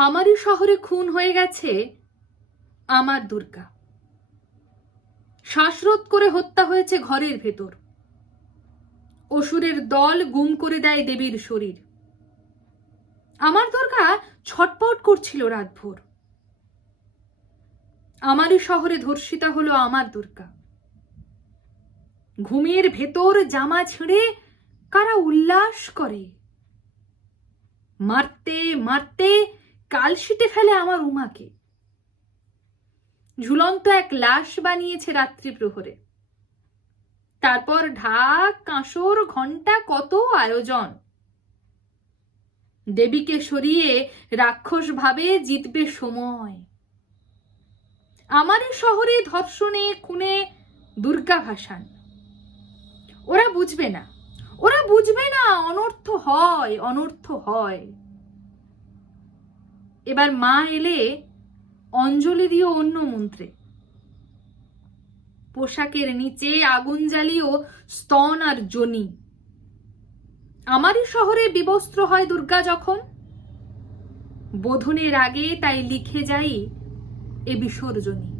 আমারই শহরে খুন হয়ে গেছে আমার দুর্গা। শ্বাসরোধ করে হত্যা হয়েছে ঘরের ভেতর। অসুরের দল গুম করে দেয় দেবীর শরীর। আমার দুর্গা ছটপট করছিল রাতভর। আমারই শহরে ধর্ষিতা হলো আমার দুর্গা। ঘুমের ভেতর জামা ছিঁড়ে কারা উল্লাস করে। মারতে মারতে কালশিটে ফেলে আমার উমাকে। ঝুলন্ত এক লাশ বানিয়েছে রাত্রি প্রহরে। তারপর ঢাক, কাঁসর, ঘণ্টা, কত আয়োজন। দেবীকে সরিয়ে রাক্ষস ভাবে জিতবে সময়। আমারই শহরে ধর্ষণে খুনে দুর্গা ভাসান। ওরা বুঝবে না, ওরা বুঝবে না, অনর্থ হয়, অনর্থ হয়। এবার মা এলে অঞ্জলি দিও অন্য মন্ত্রে। পোশাকের নিচে আগুন জ্বালিও স্তন আর যোনি। আমারই শহরে বিবস্ত্র হয় দুর্গা যখন, বোধনের আগে তাই লিখে যাই এ বিসর্জনী।